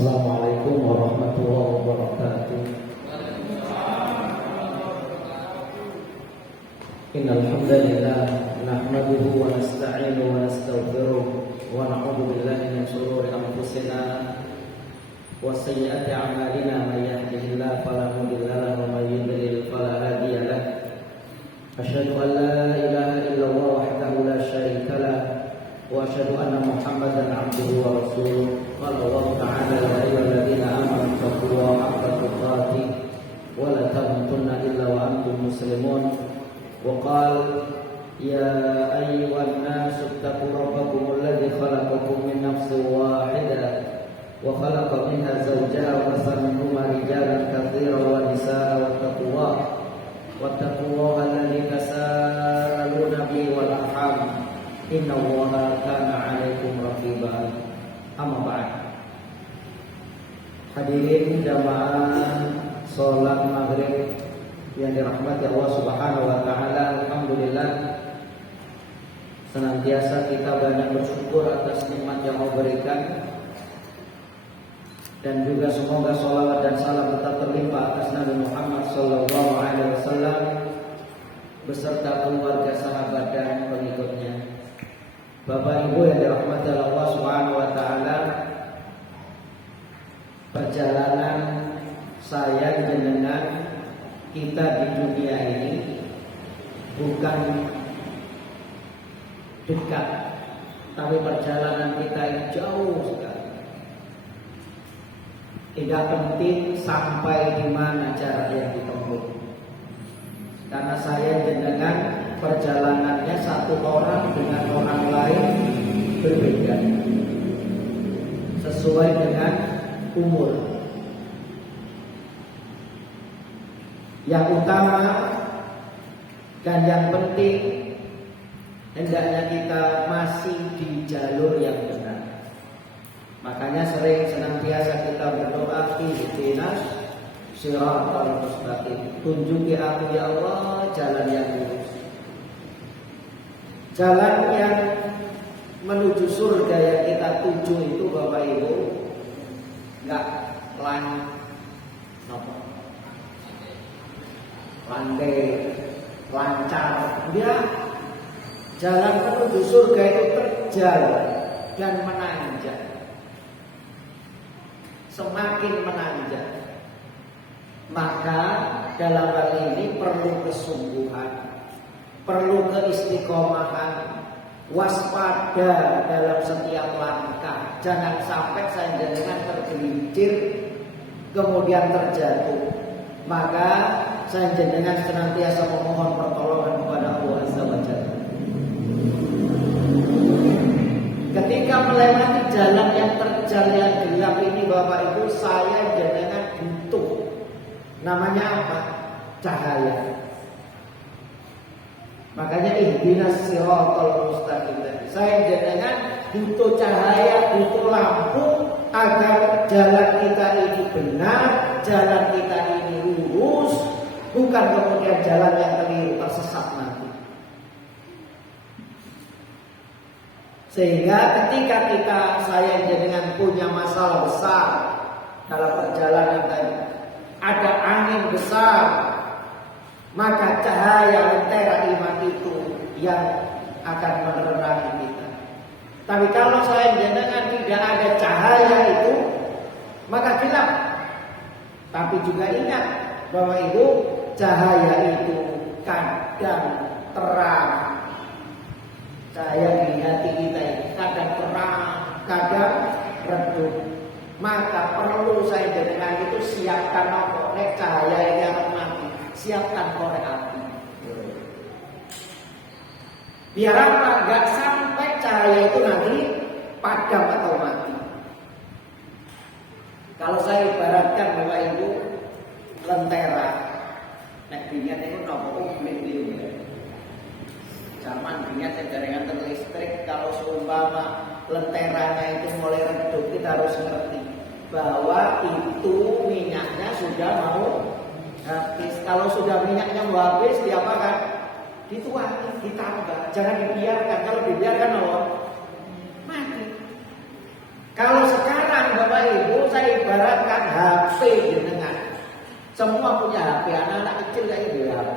Assalamualaikum warahmatullahi wabarakatuh. Innal hamdalillah nahmaduhu wa nasta'inuhu wa nastaghfiruh wa na'udzu billahi min shururi anfusina wa sayyiati a'malina may yahdihillahu fala mudilla lahu wa may yudlil fala hadiya lahu. Asyhadu an la ilaha illallah wahdahu la syarika lahu wa asyhadu anna Muhammadan 'abduhu wa rasuluh. Qala Allah ta'ala ya ayyuhalladzina amanu taqullaha haqqa tuqatih wa la tamutunna illa wa antum muslimun. Wa qala ya ayyuhan nasu ittaqu rabbakum alladzi khalaqakum min nafsin wahidah wa khalaqa minha zawjaha wa bassa minhuma rijalan katsiran wa nisaa'a wattaqullaha alladzi tasaaluna bihi wal arham innallaha kana 'alaikum raqiba. Amma ba'd. Hadirin jamaah salat maghrib yang dirahmati Allah Subhanahu wa taala, alhamdulillah senantiasa kita banyak bersyukur atas nikmat yang Allah berikan, dan juga semoga sholawat dan salam tetap terlimpah atas Nabi Muhammad sallallahu alaihi wasallam beserta keluarga, sahabat dan pengikutnya. Bapak Ibu yang dirahmati Allah Subhanahu wa taala, perjalanan saya dengan kita di dunia ini bukan dekat, tapi perjalanan kita yang jauh sekali. Tidak penting sampai di mana jarak yang ditempuh, karena saya dengan perjalanannya satu orang dengan orang lain berbeda sesuai dengan umur. Yang utama dan yang penting hendaknya kita masih di jalur yang benar. Makanya sering senantiasa kita berdoa, ihdinas shiratal mustaqim, tunjuki aku ya Allah jalan yang lurus, jalan yang menuju surga yang kita tuju itu Bapak Ibu enggak landai lancar, dia jalan menuju surga itu terjal dan menanjak, semakin menanjak. Maka dalam hal ini perlu kesungguhan, perlu keistiqomahan, waspada dalam setiap langkah. Jangan sampai saya dengan tergelincir kemudian terjatuh. Maka saya dengan senantiasa memohon pertolongan kepada Allah Azza wa Jalla. Ketika melewati jalan yang terjal yang gelap ini Bapak Ibu, saya dengan butuh, namanya apa? Cahaya. Makanya ihdinas shiratal mustaqim. Saya dengan butuh cahaya, butuh lampu agar jalan kita ini benar, jalan kita ini lurus, bukan kemudian jalan yang keliru tersesat nanti. Sehingga ketika saya dengan punya masalah besar dalam perjalanan tadi, ada angin besar, maka cahaya lentera iman itu yang akan menerangi kita. Tapi kalau saya dengan tidak ada cahaya itu, maka gelap. Tapi juga ingat bahwa Ibu, cahaya itu kadang terang. Cahaya di hati kita ini kadang terang, kadang redup. Maka perlu saya dengan itu siapkan korek cahaya ini akan mati. Siapkan korek api. Biar apa? Gak sampai cahaya itu nanti padam atau mati. Kalau saya ibaratkan Bapak Ibu lentera, nek bingat itu nopo beli ya. Zaman bingat jaringan terlistrik, kalau seumpama lenteranya itu mulai redup, kita harus ngerti bahwa itu minyaknya sudah mau habis. Kalau sudah minyaknya mau habis, diapakan? Dituangin, ditambah. Jangan dibiarkan. Kalau dibiarkan mati. Kalau sekarang Bapak Ibu saya ibaratkan HP jenengan. Semua punya HP, anak-anak kecil kayak gitu HP.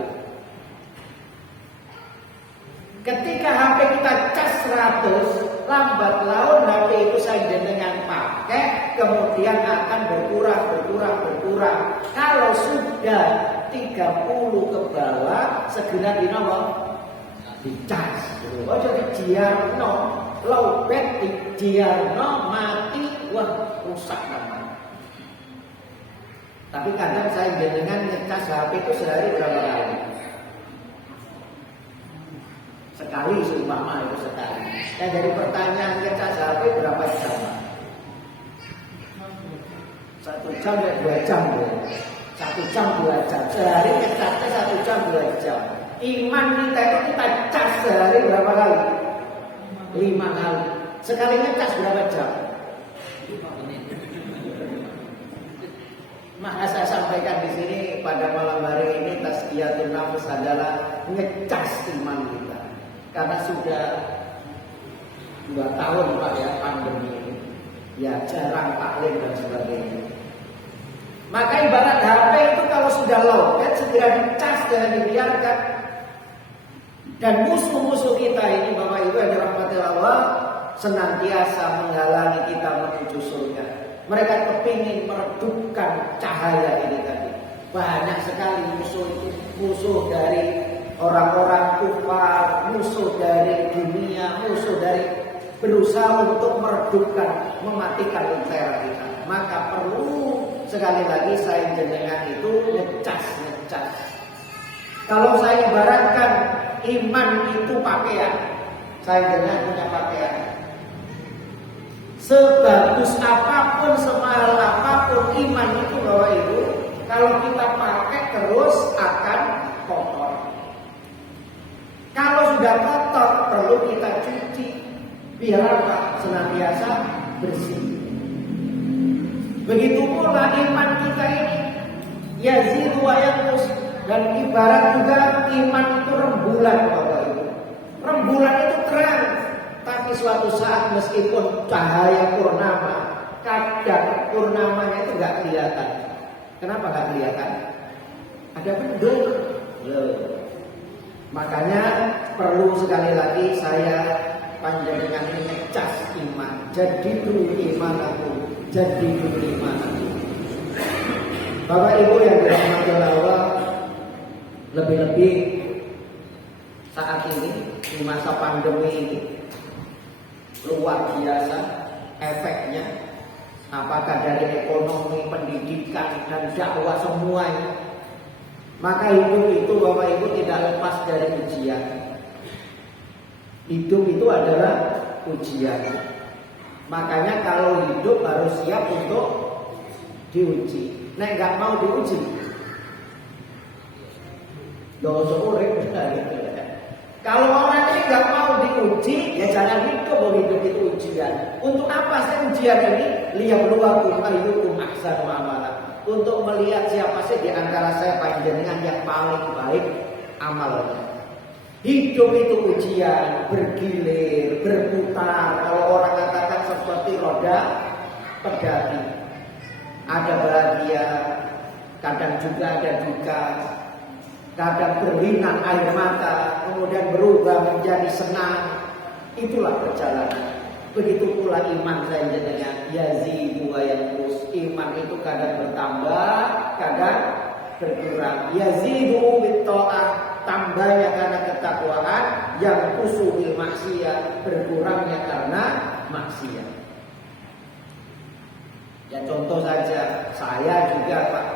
Ketika HP kita cas 100, lambat laun HP itu saya jenengan pakai, kemudian akan berkurang. Kalau sudah 30 ke bawah, segera dicas. Oh jadi diarno, lowbat diarno, mati, wah rusak namanya. Tapi kadang saya jenengan ngecas HP itu sehari berapa kali? Sekali seumpama itu sekali. Dan dari pertanyaan ngecas HP berapa jam? 1 jam ya 2 jam ya. 1 jam 2 jam. Sehari ngecasnya 1 jam 2 jam. Iman kita itu kita cas sehari berapa kali? 5 kali. Sekali ngecas berapa jam? Maka saya sampaikan di sini pada malam hari ini tazkiyatun nafs adalah ngecas iman kita. Karena sudah 2 tahun Pak ya pandemi ini. Ya jarang taklim dan sebagainya. Maka ibarat HP itu kalau sudah lowbat segera dicas, jangan dibiarkan. Dan musuh-musuh kita ini Bapak Ibu yang dirahmati Allah senantiasa menghalangi kita menuju surga. Mereka kepingin meredupkan cahaya ini tadi. Banyak sekali musuh itu, musuh dari orang-orang kufar, musuh dari dunia, musuh dari berusaha untuk meredupkan, mematikan lentera kita. Maka perlu sekali lagi saya jenengan itu ngecas. Kalau saya ibaratkan iman itu pakaian, saya jenengan punya pakaian. Sebagus apapun, semahal apapun iman itu Bapak Ibu, kalau kita pakai terus akan kotor. Kalau sudah kotor perlu kita cuci biar apa? Senantiasa bersih. Begitu pula iman kita ini yazidu wa yanqus, dan ibarat juga iman itu rembulan Bapak Ibu. Rembulan itu terang, tapi suatu saat meskipun cahaya purnama, kadang purnamanya itu nggak kelihatan. Kenapa nggak kelihatan? Ada mendung. Makanya perlu sekali lagi saya panjenengan ini ngecas iman. Jadi dulu iman aku, jadi dulu iman aku. Bapak Ibu yang dirahmati Allah, lebih-lebih saat ini di masa pandemi ini luar biasa efeknya, apakah dari ekonomi, pendidikan dan dakwah semuanya. Maka hidup itu Bapak Ibu tidak lepas dari ujian. Hidup itu adalah ujian. Makanya kalau hidup harus siap untuk diuji. Nek nggak mau diuji, dosa urip. Kalau orang ini nggak mau diuji, ya jangan hidup. Hidup itu ujian. Untuk apa sih ujian ini? Liyabluwakum ayyukum ahsanu amala. Untuk melihat siapa sih di antara saya panjenengan yang paling baik amalnya. Hidup itu ujian, bergilir, berputar. Kalau orang katakan seperti roda pedati. Ada bahagia, kadang juga ada duka, kadang berlinang air mata, kemudian berubah menjadi senang. Itulah perjalanan. Begitu pula iman saya jenengan yazidu wa yanqus. Iman itu kadang bertambah, kadang berkurang. Yazidu bitta'ah, tambahnya karena ketakwaan, yang kusubil maksiat, berkurangnya karena maksiat. Ya contoh saja, saya juga Pak,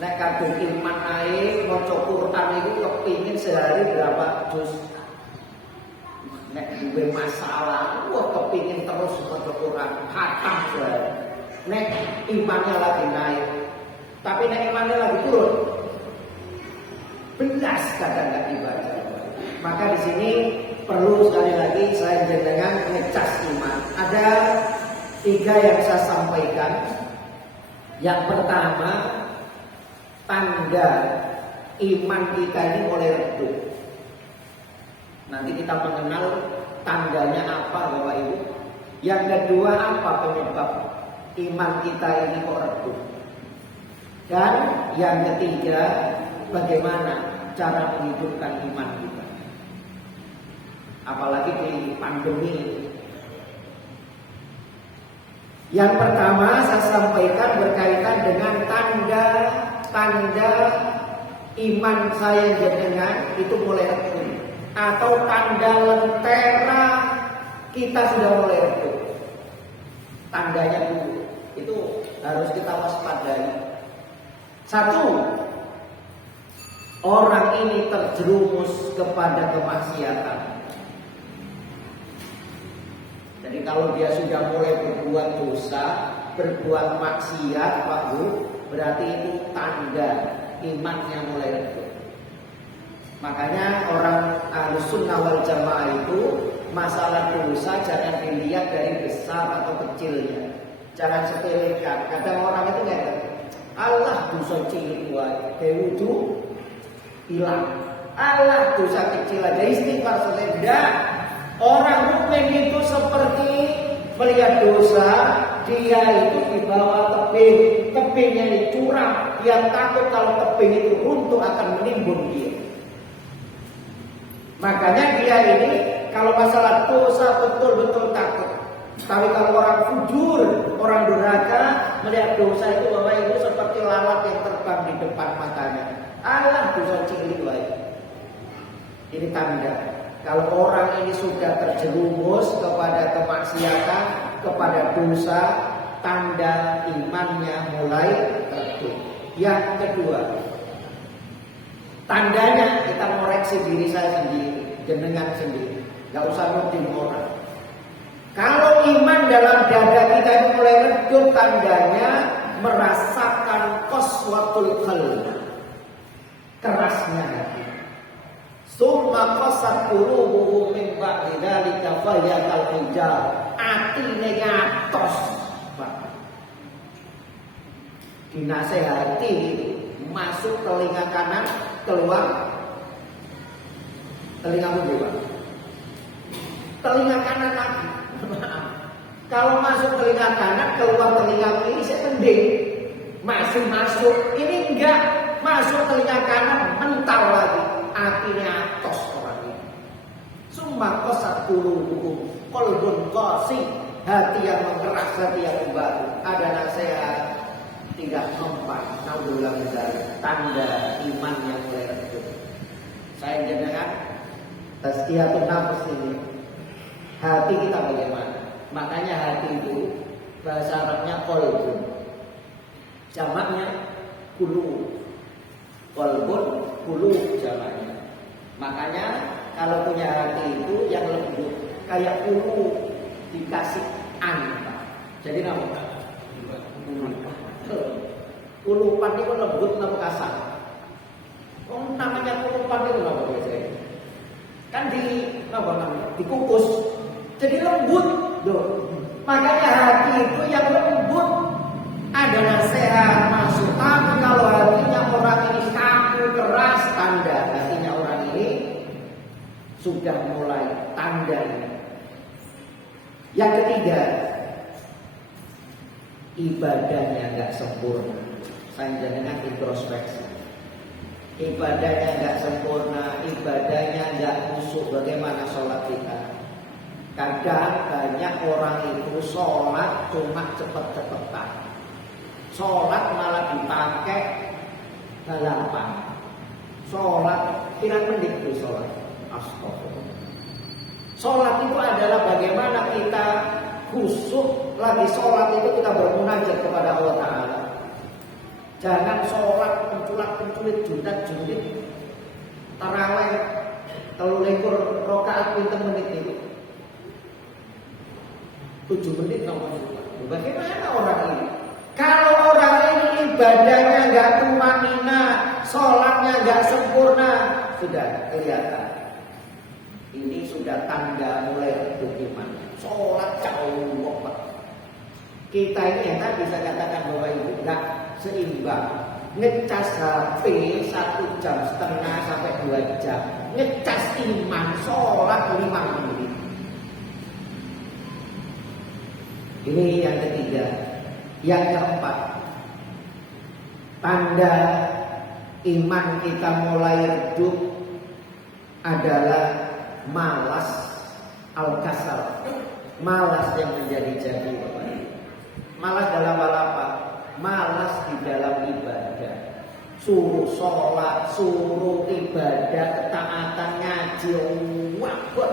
nek kadung iman naik, maca Quran itu kepingin sehari berapa juz. Nek duwe masalah, wah kepingin terus maca Quran, khatam sehari. Nek imannya lagi naik, tapi nek imannya lagi turun, belas kadang nggak dibaca. Maka di sini perlu sekali lagi saya jenengan ngecas iman. Ada 3 yang saya sampaikan. Yang pertama, tanda iman kita ini mulai redup. Nanti kita mengenal tandanya apa Bapak Ibu. Yang kedua, apa penyebab iman kita ini kok redup? Dan yang ketiga, bagaimana cara menghidupkan iman kita? Apalagi di pandemi ini. Yang pertama saya sampaikan berkaitan dengan tanda iman saya jenengan itu mulai redup, atau tanda lentera kita sudah mulai redup. Tandanya dulu itu harus kita waspadai. Satu, orang ini terjerumus kepada kemaksiatan. Jadi kalau dia sudah mulai berbuat dosa, berbuat maksiat, Pak Bu, berarti itu tanda imannya mulai redup. Makanya orang Ahlussunnah wal Jamaah itu masalah dosa jangan dilihat dari besar atau kecilnya. Jangan sepelekan. Kadang orang itu nggak Allah dosa cilik wae, wudu hilang. Allah dosa kecil aja istighfar selesai. Orang mukmin itu seperti melihat dosa, dia itu di bawah tebing, tebingnya ini curam, dia takut kalau tebing itu runtuh akan menimbun dia. Makanya dia ini kalau masalah dosa betul-betul takut. Tapi kalau orang fujur, orang durhaka melihat dosa itu bahwa itu seperti lalat yang terbang di depan matanya. Allah dosa cilik wae. Ini tanda. Kalau orang ini sudah terjerumus kepada kemaksiatan, kepada dosa, tanda imannya mulai redup. Yang kedua, tandanya kita koreksi diri saya sendiri, jenengan sendiri, nggak usah nuding orang. Kalau iman dalam dada kita itu mulai redup, tandanya merasakan qaswatul qalb, kerasnya hati. Summa qasat qulubuhum min ba'di dzalika fa hiya kal hijar. Atine ngatos, Pak. Dinasehati masuk telinga kanan, keluar telinga kiri, Pak. Telinga kanan lagi. Kalau masuk telinga kanan, keluar telinga kiri, saya mending. Masuk. Ini enggak masuk telinga kanan, mental lagi. Akhirnya atos orang ini. Summa qasat qulubuhum qalbun qasi, hati yang mengeras, hati yang baru. Ada nasihat tidak mempan. Naudzubillah min dzalik. Tanda iman yang mulai redup. Saya jenengan tazkiyatun nafs ini. Hati kita bagaimana? Makanya hati itu bahasa Arabnya qalbun. Jamaknya qulub. Qalbun, qulub jamaknya. Makanya kalau punya hati itu yang lembut kayak qulub dikasih an. Jadi namanya quluban itu lembut napa kasar? Oh, namanya quluban itu napa biasanya? Kan di apa namanya? Dikukus. Jadi lembut, loh. Makanya hati itu yang lembut. Ada nasihat masuk. Tapi kalau hatinya orang ini kaku keras, tanda hatinya orang ini sudah mulai tanda. Yang ketiga, ibadahnya nggak sempurna. Saya jangan introspeksi. Ibadahnya nggak sempurna, ibadahnya nggak khusyuk. Bagaimana sholat kita? Kadang banyak orang itu sholat cuma cepet-cepetan. Sholat malah dipakai balapan. Sholat pirang menit itu sholat. Astagfirullah. Sholat itu adalah bagaimana kita khusyuk lagi sholat itu kita bermunajat kepada Allah Ta'ala. Jangan sholat penculat-penculit, jundat-jundit, taraweh 23 rakaat pinten menit itu. 7 menit nomor. Bagaimana orang ini? Kalau orang ini ibadahnya nggak tumanina, sholatnya nggak sempurna, sudah kelihatan. Ini sudah tanda mulai redup iman. Sholat jauh Pak. Kita ini yang tadi bisa katakan bahwa itu nggak seimbang. Ngecas HP 1,5 jam sampai 2 jam. Ngecas iman, sholat 5 menit. Ini yang ketiga. Yang keempat, tanda iman kita mulai redup adalah malas, al-kasal. Malas yang menjadi-jadi. Malas dalam apa? Malas di dalam ibadah. Suruh sholat, suruh ibadah, ketaatan, ngaji, wabah.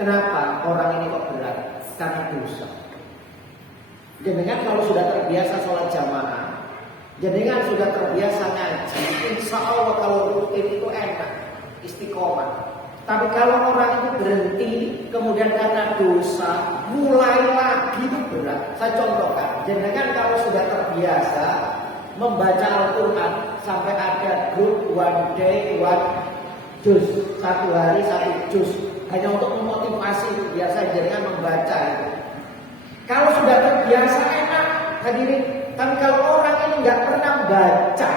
Kenapa orang ini kok berat? Karena dosa. Jenengan kalau sudah terbiasa sholat jamaah, jenengan sudah terbiasa ngaji, insya Allah kalau rutin itu enak, istiqomah. Tapi kalau orang itu berhenti, kemudian karena dosa, mulai lagi itu berat. Saya contohkan, jenengan kalau sudah terbiasa membaca Al-Quran sampai ada grup one day one juz, satu hari satu juz, hanya untuk memotivasi biasa jenengan membaca itu. Kalau sudah terbiasa enak hadirin, tapi kalau orang ini nggak pernah baca,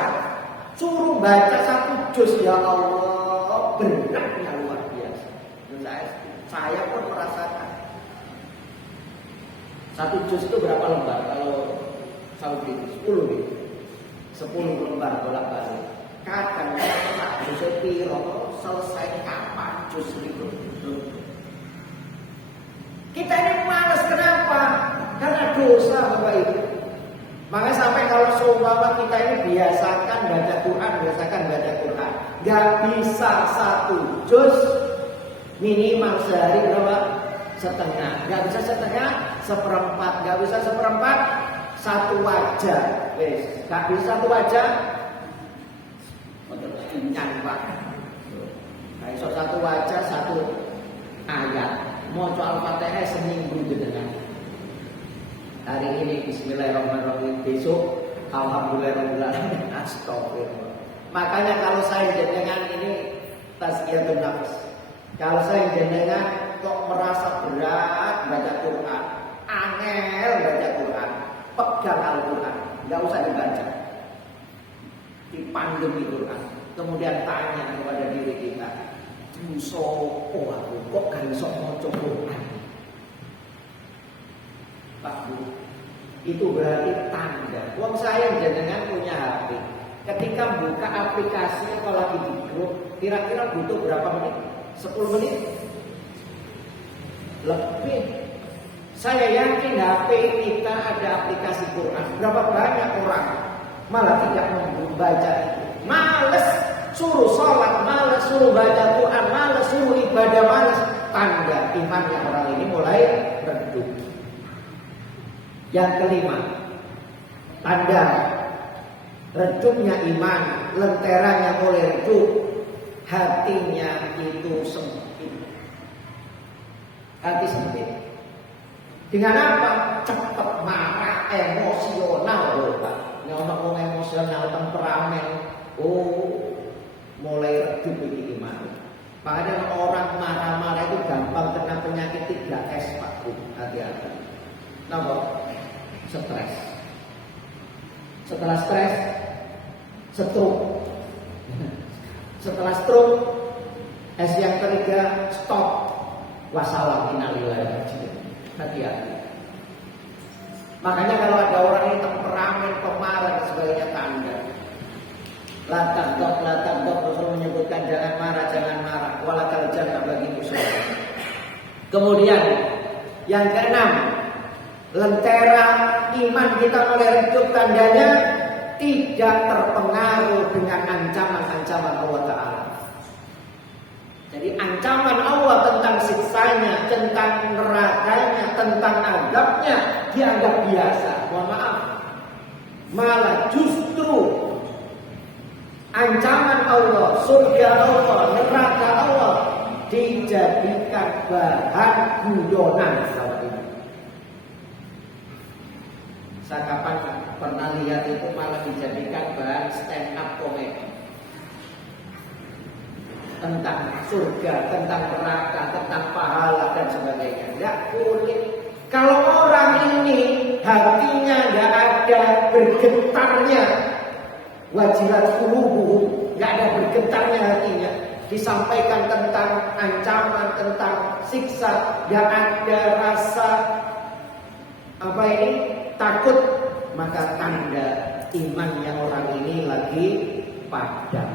suruh baca satu juz, ya Allah, beratnya luar biasa. Saya pun merasakan. Satu juz itu berapa lembar? Kalau Saudi 10 gitu. 10 lembar bolak-balik. Kadang tak juz piro selesai kapan juz itu. Kita ini malas, kenapa? Karena dosa Bapak Ibu. Makanya sampai kalau seumpama kita ini biasakan baca Quran, gak bisa satu juz minimal sehari berapa? Setengah. Gak bisa setengah, seperempat. Gak bisa seperempat, satu wajah. Wes, gak bisa satu wajah. Untuk kenyang Pak. Nah, iso satu wajah, satu ayat. Mau Al-Fatihah seminggu jenengan. Hari ini Bismillahirrahmanirrahim, besok Alhamdulillahirrahmanirrahim. Astagfirullah. Makanya kalau saya jenengan ini tazkiyatun nafs. Kalau saya jenengan kok merasa berat baca Quran, angel baca Quran, pegang Al-Quran, nggak usah dibaca, dipandung di Quran. Kemudian tanya kepada diri kita, aku kok gak iso maca Quran? Pak Bu, itu berarti tanda. Wong saya jenengan punya HP. Ketika buka aplikasinya kalau lagi di grup, kira-kira butuh berapa menit? 10 menit? Lebih. Saya yakin HP kita ada aplikasi Quran. Berapa banyak orang malah tidak membaca itu. Males, suruh sholat, males, suruh baca Quran, males, suruh ibadah, males. Tanda imannya orang ini mulai redup. Yang kelima, tanda redupnya iman, lenteranya mulai redup, hatinya itu sempit. Hati sempit. Dengan apa? Cepat marah, emosional, Pak. Ngomong emosional, temperamen. Oh, mulai redup ini iman. Padahal orang marah-marah itu gampang kena penyakit 3S, Pak Bu. Hati-hati. Kenapa? Stres. Setelah stres, stroke. Setelah stroke, S yang ketiga, stop. Wassalam, innalillahi. Hati-hati. Makanya kalau ada orang yang temperamen, pemarah dan sebagainya, tanda. Latang dok, Rasul menyebutkan jangan marah. Walakal jannah bagimu surga. Kemudian yang keenam, lentera iman kita mulai redup, tandanya tidak terpengaruh dengan ancaman-ancaman Allah Ta'ala. Jadi ancaman Allah tentang siksanya, tentang nerakanya, tentang azabnya dianggap biasa. Mohon maaf, malah justru ancaman Allah, surga Allah, neraka Allah dijadikan bahan guyonan. Saya kapan pernah lihat itu malah dijadikan bahan stand up comedy tentang surga, tentang neraka, tentang pahala dan sebagainya. Tidak boleh. Kalau orang ini hatinya tidak ada bergetarnya, wajilat qulubuhum, tidak ada bergetarnya hatinya, disampaikan tentang ancaman, tentang siksa, tidak ada rasa Apa ini? Takut, maka tanda imannya orang ini lagi padam.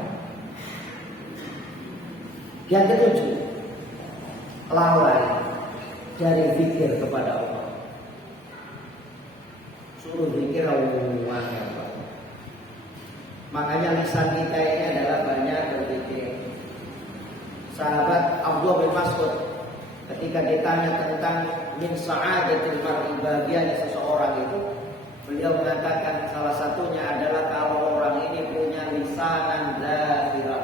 Yang ketujuh, lalai dari zikir kepada Allah. Suruh zikir Allah. Makanya lisan kita ini adalah banyak berzikir. Sahabat Abdullah bin Mas'ud ketika ditanya tentang min sa'adatil mar'i, bahagianya seseorang itu, beliau mengatakan salah satunya adalah kalau orang ini punya lisanan dzakirah,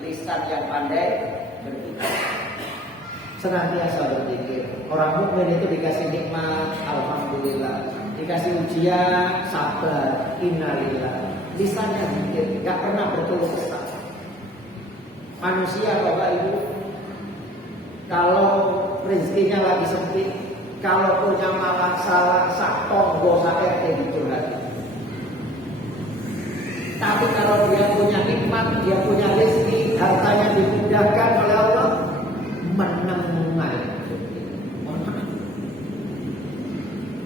lisan yang pandai berzikir, senantiasa berzikir. Orang mukmin itu dikasih nikmat, alhamdulillah. Dikasih ujian, sabar, innalillah. Lisannya zikir, gak pernah berkeluh kesah. Manusia Bapak Ibu, kalau rezekinya lagi sempit, kalau punya masalah sak tonggo sak RT dicurhat. Tapi kalau dia punya nikmat, dia punya rezeki, hartanya dimudahkan oleh Allah, menengai.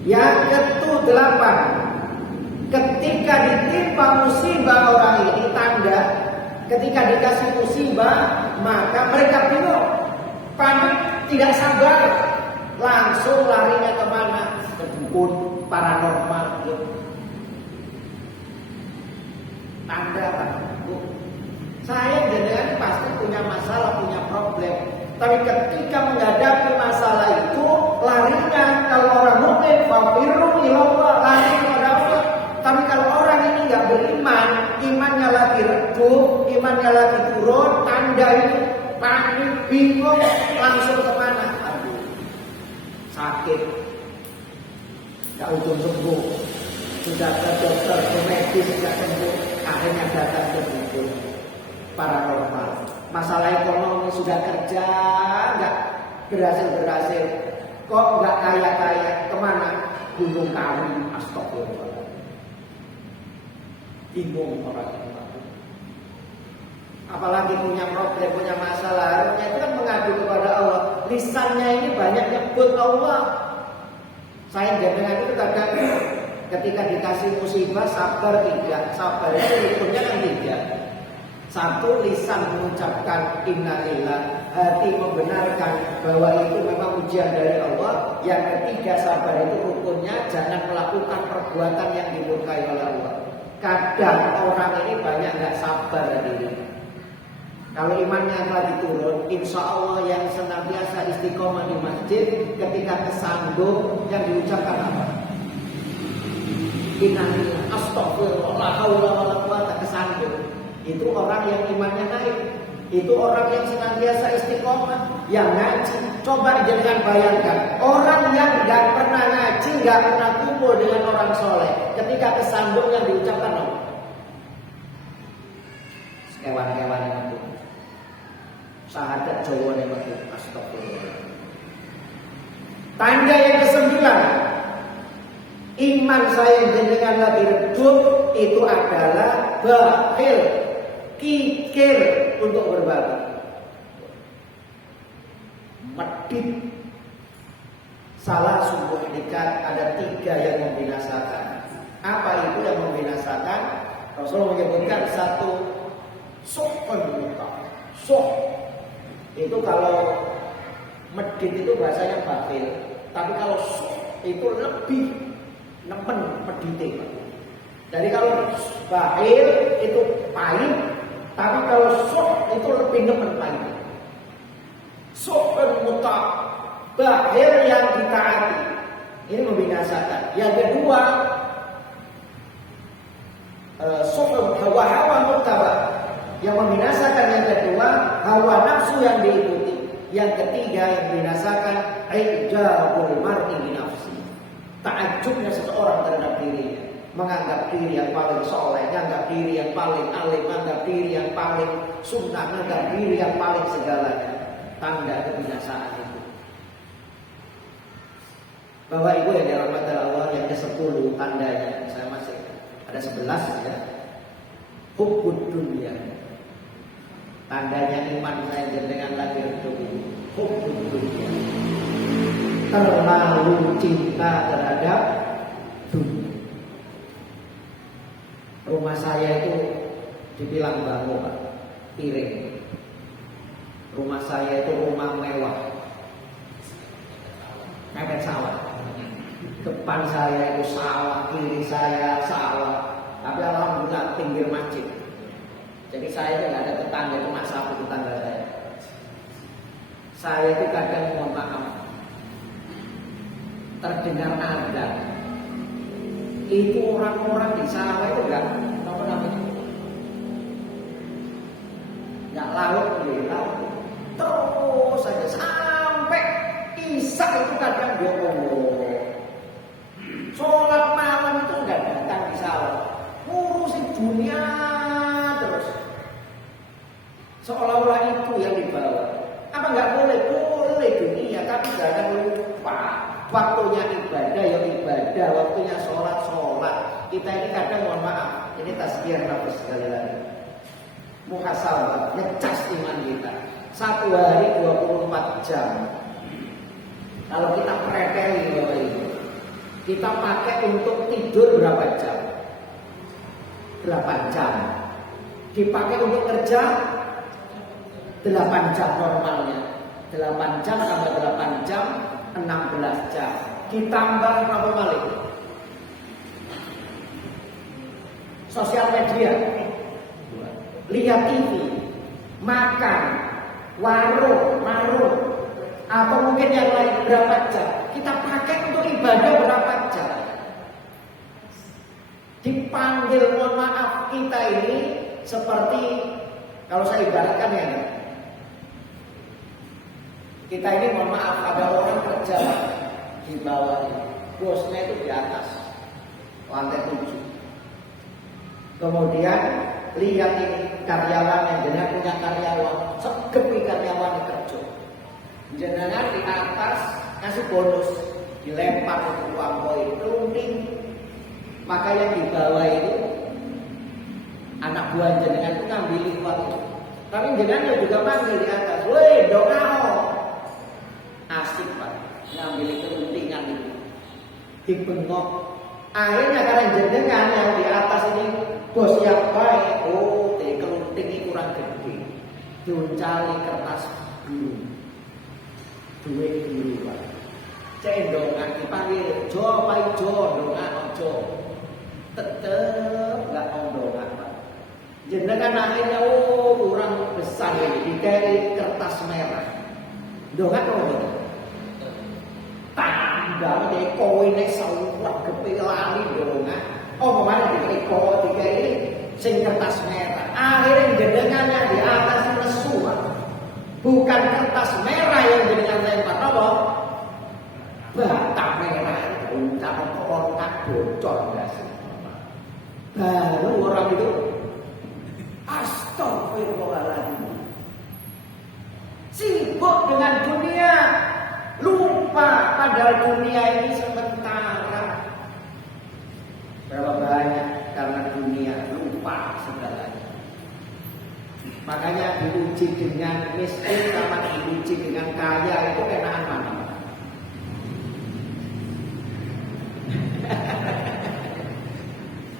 Yang ke-8, ketika ditimpa musibah orang ini, tanda ketika dikasih musibah, maka mereka bingung, panik, tidak sabar, langsung larinya kemana? Ke dukun, paranormal. Tanda saya dengan pasti punya masalah, punya problem. Tapi ketika menghadapi masalah itu, larinya kalau orang mukmin, fafiru ilallah, lari kepada Allah. Tapi kalau orang ini nggak beriman, imannya lagi redup, imannya lagi turun, tanda itu panik, bingung, langsung kemana? Aduh, sakit, nggak ujung sembuh, sudah ke dokter, ke medis, nggak sembuh, akhirnya datang ke dukun paranormal. Masalah ekonomi, sudah kerja, nggak berhasil, kok nggak kaya, kemana? Gunung Kawi, astagfirullah. Bingung orang itu. Apalagi punya problem, punya masalah, harusnya itu kan mengadu kepada Allah. Lisannya ini banyak nyebut Allah. Saya dengan itu kadang ketika dikasih musibah, sabar tidak. Sabar itu hukumnya kan tidak. Satu, lisan mengucapkan innalillah, hati membenarkan bahwa itu memang ujian dari Allah. Yang ketiga, sabar itu rukunnya jangan melakukan perbuatan yang dimurkai oleh Allah. Kadang orang ini banyak nggak sabar diri. Kalau imannya lagi turun, insya Allah yang senantiasa istiqomah di masjid, ketika kesandung yang diucapkan apa? Innalillah, astagfirullah, la haula wala quwata, kesandung. Itu orang yang imannya naik. Itu orang yang senantiasa istiqomah, yang ngaji. Coba jangan bayangkan orang yang nggak pernah ngaji, nggak pernah kumpul dengan orang soleh, ketika kesandung yang diucapkan Allah, kewan-kewan itu sahadat Jawa itu, astagfirullah. Tanda yang ke-9, iman saya dengan lagi redup, itu adalah bakhil, kikir untuk berbagi, medit. Salah sumber dekat ada 3 yang membinasakan. Apa itu yang membinasakan? Rasulullah menyebutkan 1, suhun muka. Suh itu kalau medit itu bahasanya bakhil, tapi kalau suh itu lebih nemen medite. Jadi kalau bakhil itu pahit, tapi kalau suh itu lebih nemen pahit. Suhun muka, bakhil yang ditaati, ini membinasakan. Yang kedua, suhun hawa muttaba, yang membinasakan. Yang kedua, hawa nafsu yang diikuti. Yang ketiga yang membinasakan, ijabul mar'i bi nafsi, ta'ajjubnya seseorang terhadap dirinya, menganggap diri yang paling soleh, menganggap diri yang paling alim, menganggap diri yang paling sunnah, menganggap diri yang paling segalanya. Tanda kebinasaan itu. Bapak Ibu yang dirahmati Allah, yang ke-10 tandanya, saya masih ada 11 ya. Hubbud dunya. Tandanya iman saya dengan lagi redup ini. Hubbud dunya. Terlalu cinta terhadap Rumah saya itu dibilang bangun Pak, piring. Rumah saya itu rumah mewah, mepet sawah. Depan saya itu sawah, kiri saya sawah. Tapi alhamdulillah pinggir masjid. Jadi saya itu nggak ada tetangga, cuma satu tetangga saya. Saya itu kadang mohon maaf, terdengar azan. Itu orang-orang di sawah itu enggak apa namanya? Enggak laut, terus saja sampai Isya itu kadang ngomong. Sholat malam itu enggak datang di sawah, ngurusin dunia terus. Seolah-olah itu yang dibawa. Apa enggak boleh? Boleh dunia, tapi jangan lupa waktunya ibadah ya ibadah, waktunya sholat. Kita ini kadang mohon maaf, ini tasbih nafas sekali lagi. Muhasabah, ngecas iman kita. Satu hari 24 jam. Kalau kita preteli kita pakai untuk tidur berapa jam? 8 jam. Dipakai untuk kerja 8 jam normalnya. 8 jam tambah 8 jam 16 jam. Ditambah berapa kali? Sosial media, lihat TV, makan, warung, atau mungkin yang lain berapa jam? Kita pakai untuk ibadah berapa jam? Dipanggil mohon maaf kita ini seperti kalau saya ibaratkan ya, kita ini mohon maaf ada orang kerja di bawah, bosnya itu di atas lantai 7. Kemudian lihat ini karyawannya, jenengan punya karyawan, segepi karyawan kerja. Jenengan di atas kasih bonus, dilempar ke uang koin, kelunting. Maka yang di bawah itu anak buah jenengan itu ngambil uang itu. Tapi jenengan juga panggil di atas, woi donao, asik Pak, ngambil keluntingan itu, dibengok. Akhirnya kalian jenengan yang di atas ini bos yang baik, kelunting ini kurang gede, diuncali kertas biru, duit biru Pak. Cendongan dipanggil Jo Pak Jo, dongan ojo, tetep nggak mau dongan Pak. Jenengan akhirnya kurang besar ini dikai kertas merah, dongan ojo. Tambah dari koinnya sawah kepilani dongan. Kemarin dikai koin dikai sing kertas merah. Akhirnya jenengannya di atas lesu, bukan kertas merah yang jenengan lempar, apa? Bata merah itu kalau kotak bocor enggak sih? Baru orang itu astagfirullahaladzim, sibuk dengan dunia, lupa padahal dunia ini sementara. Berapa banyak karena dunia lupa segalanya. Makanya diuji dengan miskin sama diuji dengan kaya itu enakan mana?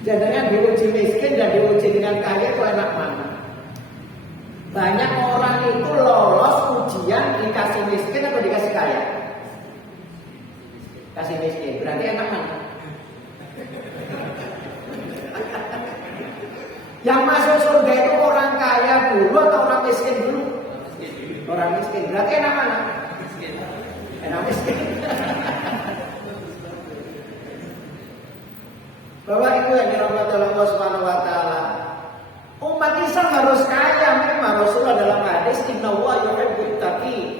Jangan diuji miskin dan diuji dengan kaya itu enak mana? Banyak orang itu lolos ujian dikasih miskin atau dikasih kaya? Kasih miskin, berarti enak mana? Yang masuk surga itu orang kaya dulu atau orang miskin dulu? Orang miskin, berarti enak mana? Enak miskin. Bapak Ibu yang dirahmati Allah Subhanahu wa taala, umat Islam harus kaya. Memang Rasulullah dalam hadis innallaha yuhibbut taqi,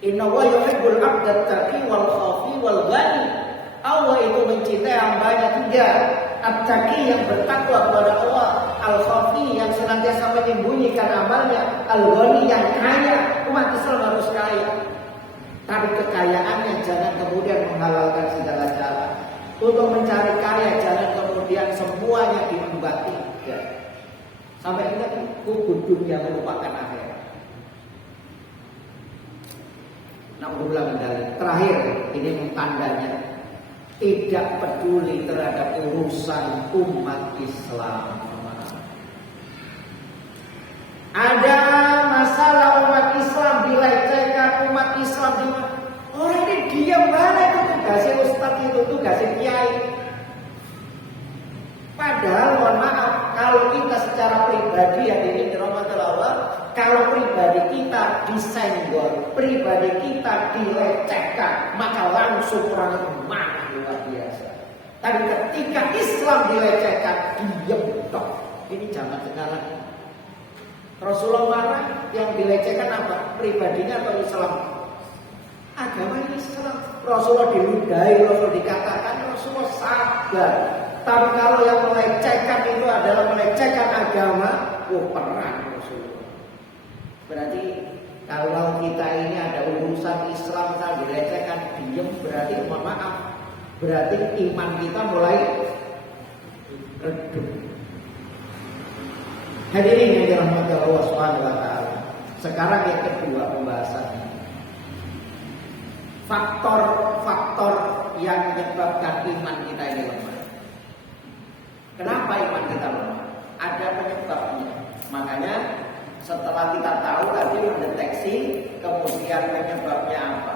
innallaha yuhibbul 'abdat taqi wal khafi wal ghani. Allah itu mencintai hambanya 3, at-taqi yang bertakwa kepada Allah, al-khafi yang senantiasa menyembunyikan amalnya, al-ghani yang kaya. Umat Islam harus kaya, tapi kekayaannya jangan kemudian menghalalkan segala cara. Untuk mencari kaya jangan kemudian semuanya diembati. Sampai ingat kubur dunia merupakan akhirat. Nah, ulang medali. Terakhir ini tandanya tidak peduli terhadap urusan umat Islam. Ada masalah umat Islam dilecehkan, umat Islam orang ini diam mana, itu tugasnya ustadz, itu tugasnya kiai. Padahal mohon maaf, kalau kita secara pribadi ya ini dirahmati Allah, kalau pribadi kita disenggol, pribadi kita dilecehkan, maka langsung orang itu marah luar biasa. Tapi ketika Islam dilecehkan, diam dong. Ini zaman sekarang. Rasulullah marah, yang dilecehkan apa? Pribadinya atau Islam? Agama Islam. Rasulullah diludahi, Rasulullah dikatakan, Rasulullah sabar. Tapi kalau yang melecehkan itu adalah melecehkan agama, perang Rasulullah. Berarti kalau kita ini ada urusan Islam yang dilecehkan, diam, berarti mohon maaf, berarti iman kita mulai redup. Hadirin yang dirahmati Allah Subhanahu wa taala. Sekarang yang kedua pembahasannya. Faktor-faktor yang menyebabkan iman kita ini lemah. Kenapa iman kita lemah? Ada penyebabnya. Makanya setelah kita tahu tadi mendeteksi, kemudian penyebabnya apa?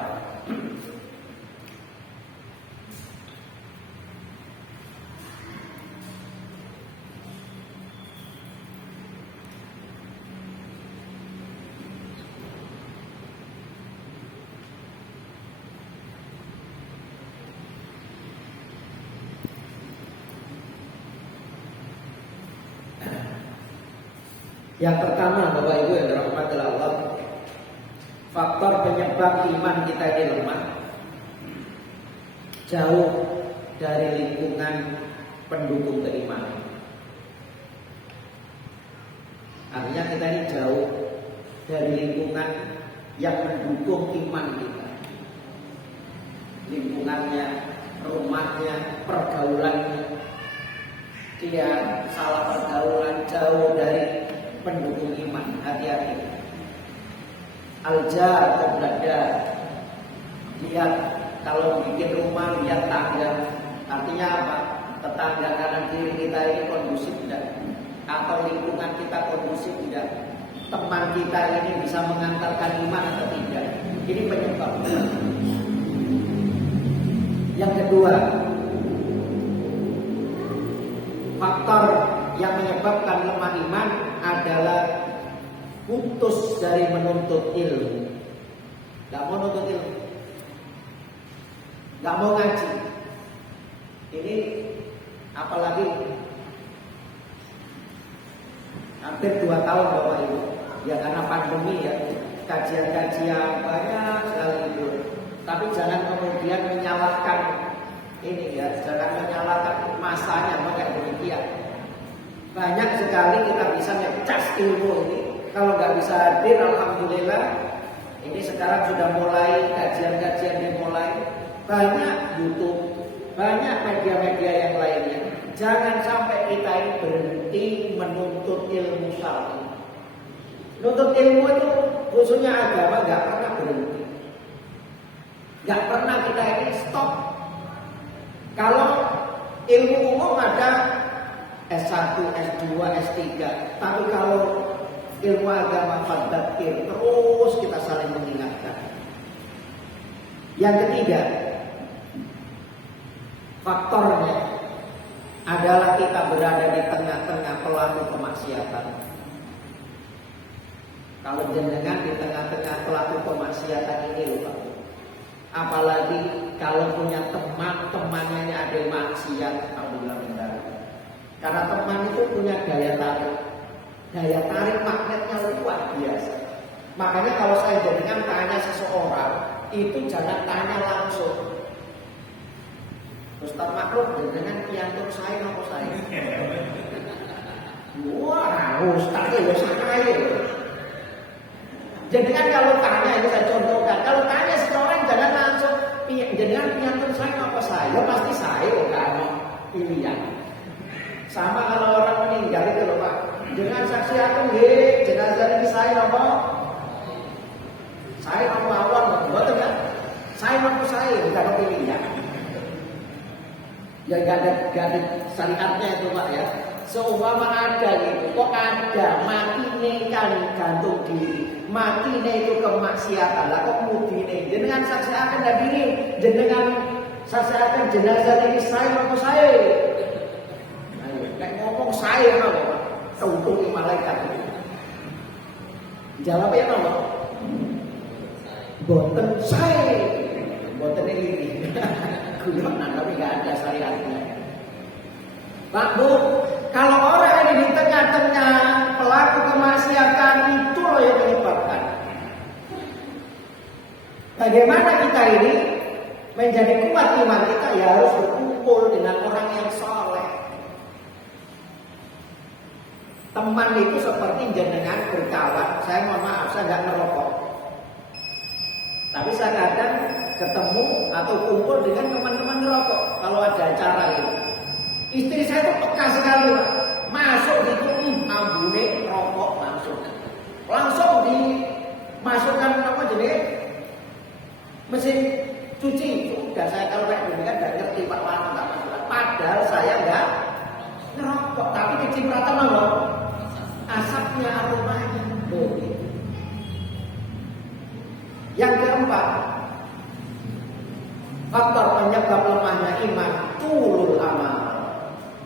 Yang pertama, Bapak Ibu yang dirahmati Allah, faktor penyebab iman kita ini lemah, jauh dari lingkungan pendukung keimanan. Artinya kita ini jauh dari lingkungan yang mendukung iman kita. Lingkungannya, rumahnya, pergaulannya, dia salah pergaulan, jauh dari pendukung iman. Hati-hati. Aljar atau belada. Lihat kalau bikin rumah, lihat tangga. Artinya apa? Tetangga kanan kiri kita ini kondusif tidak? Atau lingkungan kita kondusif tidak? Teman kita ini bisa mengantarkan iman atau tidak? Ini penyebab. Yang kedua, faktor yang menyebabkan lemah iman adalah putus dari menuntut ilmu. Gak mau nuntut ilmu, gak mau ngaji. Ini apalagi hampir 2 tahun Bapak Ibu. Ya karena pandemi ya, kajian-kajian banyak sekali itu. Tapi jangan kemudian menyalahkan ini ya, jangan menyalahkan masanya, maka demikian. Banyak sekali kita bisa ngecas ilmu ini. Kalau nggak bisa hadir, alhamdulillah. Ini sekarang sudah mulai kajian-kajian dimulai. Banyak YouTube, banyak media-media yang lainnya. Jangan sampai kita ini berhenti menuntut ilmu syar'i. Menuntut ilmu itu khususnya agama nggak pernah berhenti. Nggak pernah kita ini stop. Kalau ilmu umum ada S1, S2, S3. Tapi kalau ilmu agama fadzakir, terus kita saling mengingatkan. Yang ketiga, faktornya adalah kita berada di tengah-tengah pelaku kemaksiatan. Kalau jenengan di tengah-tengah pelaku kemaksiatan ini loh Pak. Apalagi kalau punya teman-temannya ada maksiat, alhamdulillah benar. Karena teman itu punya daya tarik magnetnya luar biasa. Makanya kalau saya jenengan tanya seseorang, itu jangan tanya langsung. Ustaz Makruf jenengan piantun saya apa saya? Wah, Ustaz ya saya. Jenengan kalau tanya, itu saya contohkan, kalau tanya seseorang jangan langsung jenengan piantun saya apa saya? Pasti saya kan pilihan. Sama kalau orang meninggal itu loh Pak. Dengan saksi aku nggih, jenazah ini saya apa? Saya mau awal betul kan? Saya mau saya enggak ada pilihan. Ya gak ada syariatnya itu Pak ya. Seumpama ada gitu, kok ada matine kan gantung diri, matine itu kemaksiatan, lah kok mudine jenengan saksiaken diri, jenengan saksiaken jenazah ini saya apa saya? Ayo, nek ngomong saya apa Pak? Keuntungi malaikat itu. Jawabnya apa Pak? Boten saya, boten ini. Guyonan tapi gak ada syariatnya. Pak Bu, kalau orang ini di tengah-tengah pelaku kemaksiatan itu loh yang menyebabkan. Bagaimana kita ini menjadi kuat iman kita ya harus berkumpul dengan orang yang soleh. Teman itu seperti jenengan berkawan. Saya mohon maaf, saya nggak ngerokok. Tapi saya kadang ketemu atau kumpul dengan teman-teman ngerokok kalau ada acara ini. Istri saya tuh peka sekali Pak. Masuk gitu, ambune rokok langsung dimasukkan apa jenis mesin cuci. Sudah saya kalau kayak gini kan nggak ngerti Pak Wan tak masukkan. Padahal saya nggak ngerokok, tapi kecipratan apa? Asapnya, aromanya. Yang keempat, faktor penyebab lemahnya iman tulul amal,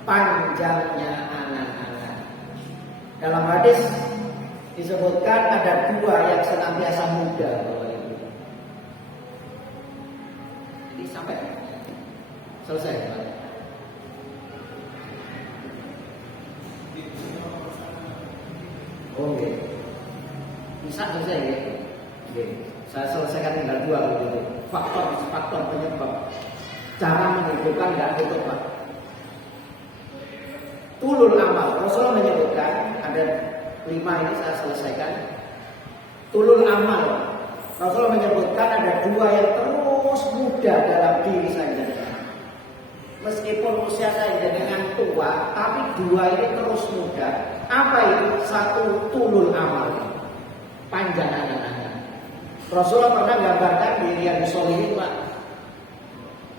panjangnya angan-angan. Dalam hadis disebutkan ada dua yang senantiasa muda. Jadi sampai selesai. Oke, bisa selesai ya. Oke. Saya selesaikan tinggal dua begitu. Faktor penyebab. Cara menentukan nggak tutup Pak. Tulul amal. Rasulullah menyebutkan ada 5 ini saya selesaikan. Tulul amal. Rasulullah menyebutkan ada 2 yang terus muda dalam diri saya. Meskipun usia saya dengan tua, tapi 2 ini terus muda. Apa itu? 1 tulul amal. Panjang angan-angan. Rasulullah pernah gambarkan di Riyadhus Shalihin Pak,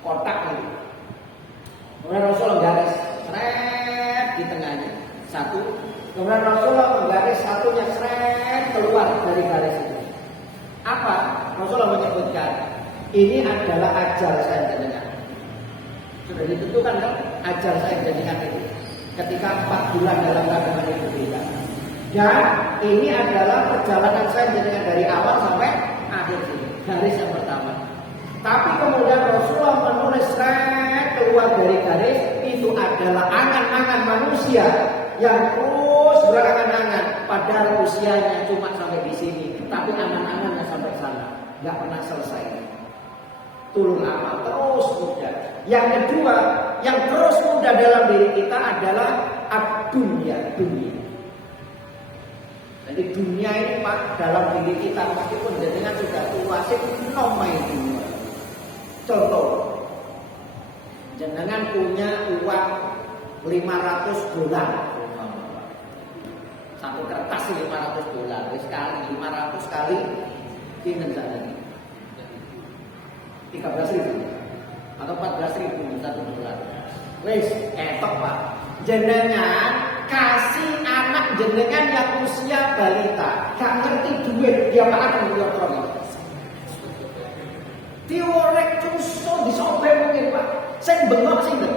kotak ini. Kemudian Rasulullah garis seret di tengahnya 1. Kemudian Rasulullah menggaris satunya seret keluar dari garis itu. Apa? Rasulullah menyebutkan ini adalah ajal saya jenengan. Sudah ditentukan kan ajal saya jenengan itu ketika 4 bulan dalam kandungan ibu kita. Dan ini adalah perjalanan saya jenengan dari awal sampai akhir ini, garis yang pertama. Tapi kemudian Rasulullah menulis keluar dari garis itu adalah angan-angan manusia yang terus berangan-angan, padahal usianya cuma sampai di sini, tapi angan-angannya sampai sana, nggak pernah selesai. Tulul amal terus muda. Yang kedua, yang terus muda dalam diri kita adalah dunia. Jadi dunia ini Pak dalam diri kita meskipun jenengan sudah tua sih nomai dunia. Contoh, jenengan punya uang $500. Satu kertas $500. Sekali 500 kali pinten sakniki? 13.000 atau 14.000 $1. Wis etok Pak. Jenengan kasih anak jenengan yang usia balita, gak ngerti duit dia makan di elektronik. Diorek cusul disobek mungkin Pak. Sing bengok sinten?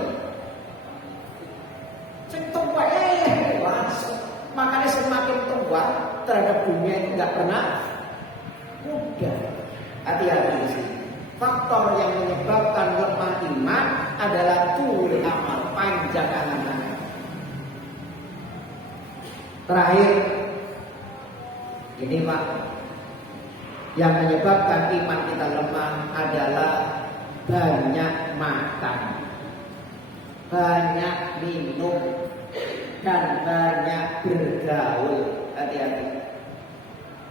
Sing tua makanya semakin tua terhadap dunia ini gak pernah mudah. Hati-hati di sini. Faktor yang menyebabkan lemah iman adalah tulul amal, panjang angan-angan. Terakhir, ini Pak, yang menyebabkan iman kita lemah adalah banyak makan, banyak minum, dan banyak bergaul. Hati-hati.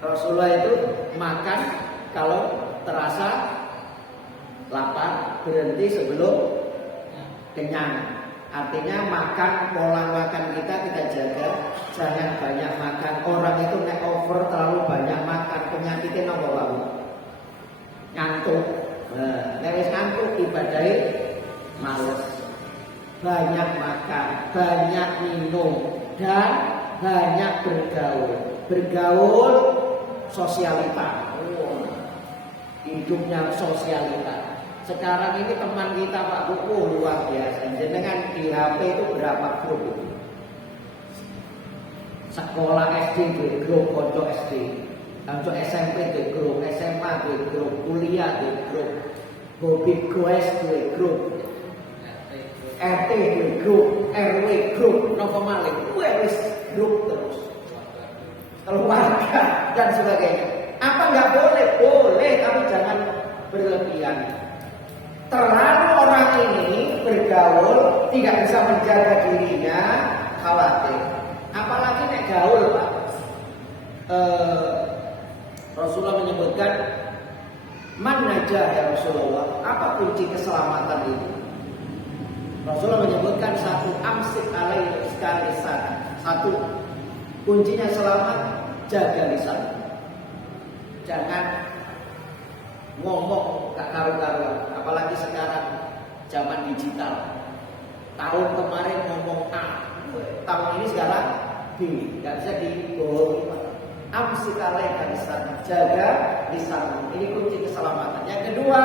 Rasulullah itu makan kalau terasa lapar, berhenti sebelum kenyang. Artinya makan, pola makan kita jaga, jangan banyak makan. Orang itu nek over terlalu banyak makan, penyakitnya apa Pak? Ngantuk. Nek wis ngantuk ibadahe males. banyak makan, banyak minum, dan banyak bergaul. Bergaul sosialita. Hidupnya sosialita. Sekarang ini teman kita Pak Buku luar biasa. Jenengan di HP itu berapa grup itu? Sekolah SD di grup, konco SD, konco SMP di grup, SMA di grup, kuliah di grup, hobi goes di grup, RT di grup, RW grup, nopo malih, wis grup terus, keluarga dan sebagainya. Apa nggak boleh? Boleh, tapi jangan berlebihan. Terlalu orang ini bergaul tidak bisa menjaga dirinya, khawatir. Apalagi nek gaul Pak. Rasulullah menyebutkan man najah ya Rasulullah. Apa kunci keselamatan itu? Rasulullah menyebutkan satu, amsik alaihi sekali lisan. Satu, kuncinya selamat, jaga lisan. Jangan ngomong gak karu-karuan. Apalagi sekarang zaman digital. Tahun kemarin ngomong A, tahun ini sekarang B, nggak bisa dibohongi. Amsik alaika lisan, jaga lisan. Ini kunci keselamatan. Yang kedua,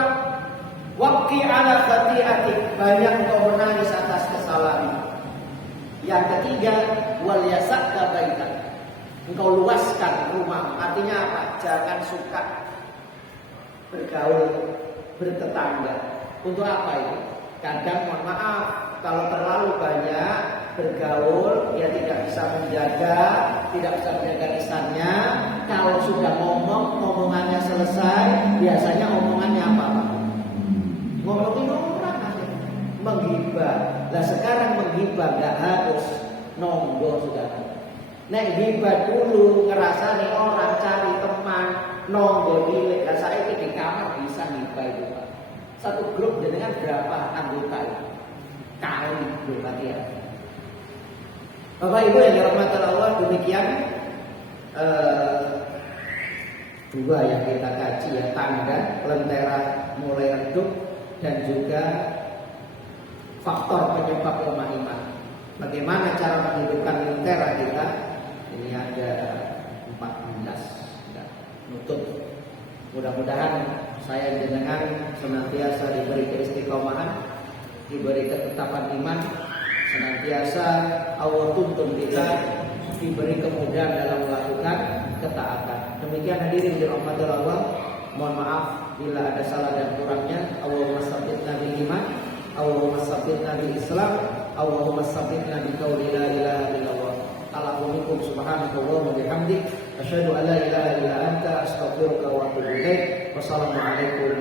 waqi ala khati'atik, banyak engkau menangis atas kesalahan. Yang ketiga, wal yasakka baitak, engkau luaskan rumah. Artinya apa? Jangan suka bergaul bertetangga. Untuk apa itu? Kadang mohon maaf, kalau terlalu banyak bergaul, ya tidak bisa menjaga lisannya. Kalau sudah ngomong, omongannya selesai, biasanya omongannya apa Pak? Ngomongin orang aja, menghibah. Nah sekarang menghibah gak harus nonggo sudah. Nek hibah dulu, ngerasa nih orang cari teman, nonggo dilek. Nah saya di kamar bisa hibah itu Pak. Satu grup dengan berapa anggota itu? Kali berbagai ya. Bapak Ibu yang dirahmati Allah, demikian dua yang kita kaji ya, tanda lentera mulai redup dan juga faktor penyebab lemah iman. Bagaimana cara menghidupkan lentera kita? Ini ada 14 ya, nutup. Mudah-mudahan saya dengan senantiasa diberi keistiqomahan, diberi ketetapan iman, senantiasa Allah tuntun kita, diberi kemudahan dalam melakukan ketaatan. Demikian hadirin dirahmati Allah. Mohon maaf bila ada salah dan kurangnya. Allahumma tsabbitna bil iman, Allahumma tsabbitna bil Islam, Allahumma tsabbitna bi qauli la ilaha illallah. Alhamdulillah subhanallahi wa bihamdik, asyhadu an la ilaha illa anta, astaghfiruka wa atubu ilaik. Wassalamualaikum